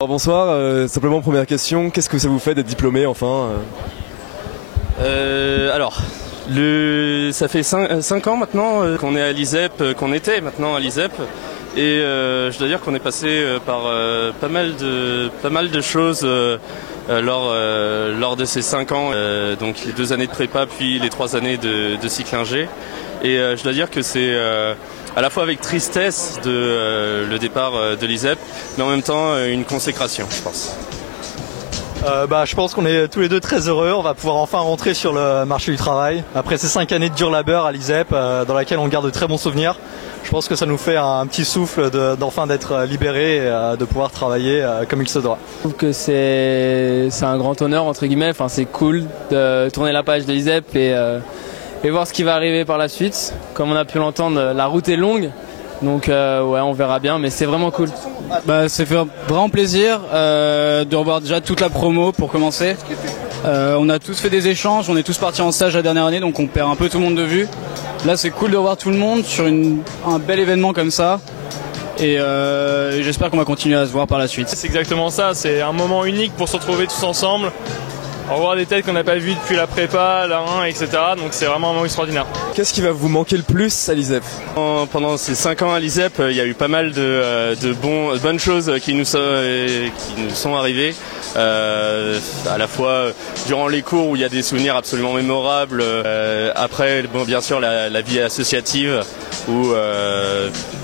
Alors bonsoir, simplement première question, qu'est-ce que ça vous fait d'être diplômé enfin Ça fait 5 ans maintenant qu'on est à l'ISEP, qu'on était maintenant à l'ISEP, et je dois dire qu'on est passé par pas mal de choses lors de ces 5 ans, donc les 2 années de prépa puis les 3 années de cycle ingé. Et je dois dire que c'est à la fois avec tristesse le départ de l'ISEP, mais en même temps une consécration, je pense. Je pense qu'on est tous les deux très heureux. On va pouvoir enfin rentrer sur le marché du travail. Après ces 5 années de dur labeur à l'ISEP, dans laquelle on garde de très bons souvenirs, je pense que ça nous fait un petit souffle d'enfin d'être libérés et de pouvoir travailler comme il se doit. Je trouve que c'est un grand honneur, entre guillemets. Enfin, c'est cool de tourner la page de l'ISEP et voir ce qui va arriver par la suite. Comme on a pu l'entendre, la route est longue. Donc ouais, on verra bien, mais c'est vraiment cool. Ça fait vraiment plaisir de revoir déjà toute la promo pour commencer. On a tous fait des échanges, on est tous partis en stage la dernière année, donc on perd un peu tout le monde de vue. Là c'est cool de revoir tout le monde sur un bel événement comme ça. Et j'espère qu'on va continuer à se voir par la suite. C'est exactement ça, c'est un moment unique pour se retrouver tous ensemble. Revoir des têtes qu'on n'a pas vues depuis la prépa, la 1, etc. Donc c'est vraiment un moment extraordinaire. Qu'est-ce qui va vous manquer le plus à l'ISEP? Pendant ces 5 ans à l'ISEP, il y a eu pas mal de bonnes choses qui nous sont arrivées. À la fois durant les cours où il y a des souvenirs absolument mémorables. Après, bon, bien sûr, la vie associative où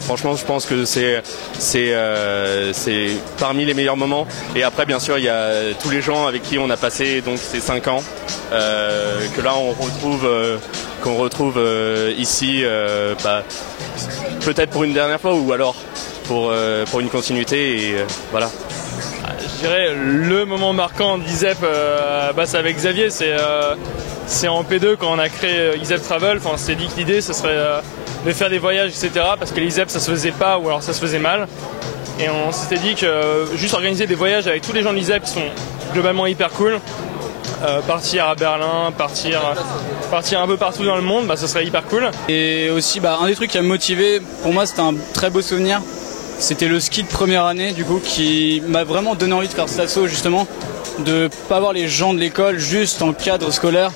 franchement je pense que c'est parmi les meilleurs moments. Et après, bien sûr, il y a tous les gens avec qui on a passé donc ces 5 ans que là qu'on retrouve ici, peut-être pour une dernière fois ou alors pour une continuité. Et voilà. Je dirais le moment marquant d'ISEP, c'est avec Xavier, c'est en P2 quand on a créé ISEP Travel. Enfin, on s'est dit que l'idée ce serait de faire des voyages, etc. Parce que l'ISEP ça se faisait pas ou alors ça se faisait mal. Et on s'était dit que juste organiser des voyages avec tous les gens de l'ISEP qui sont globalement hyper cool, partir à Berlin, partir un peu partout dans le monde, ce serait hyper cool. Et aussi un des trucs qui a motivé, pour moi c'était un très beau souvenir. C'était le ski de première année du coup qui m'a vraiment donné envie de faire cet assaut justement, de pas voir les gens de l'école juste en cadre scolaire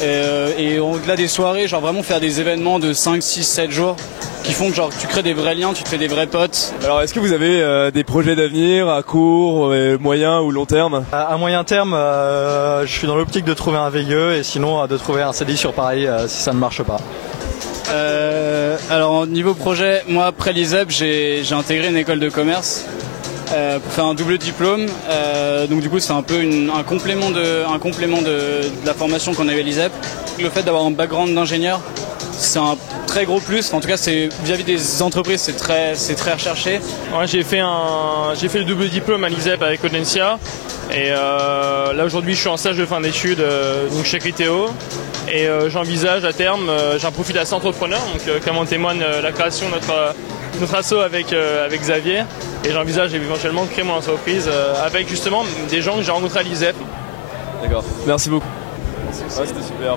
et au-delà des soirées, genre vraiment faire des événements de 5, 6, 7 jours qui font que genre tu crées des vrais liens, tu te fais des vrais potes. Alors est-ce que vous avez des projets d'avenir à court, moyen ou long terme? À moyen terme, je suis dans l'optique de trouver un VIE et sinon de trouver un CDI sur Paris si ça ne marche pas. Alors niveau projet, moi après l'ISEP j'ai intégré une école de commerce pour faire un double diplôme. Donc du coup c'est un peu un complément de la formation qu'on avait à l'ISEP. Le fait d'avoir un background d'ingénieur, c'est un très gros plus. En tout cas c'est vis-à-vis des entreprises c'est très recherché. Ouais, j'ai fait le double diplôme à l'ISEP avec Audencia. Et là aujourd'hui je suis en stage de fin d'études donc chez Criteo. Et j'envisage à terme, j'ai un profil assez entrepreneur, donc comme en témoigne la création de notre asso avec Xavier. Et j'envisage éventuellement de créer mon entreprise avec justement des gens que j'ai rencontrés à l'ISEP. D'accord, merci beaucoup. Ouais, c'était super.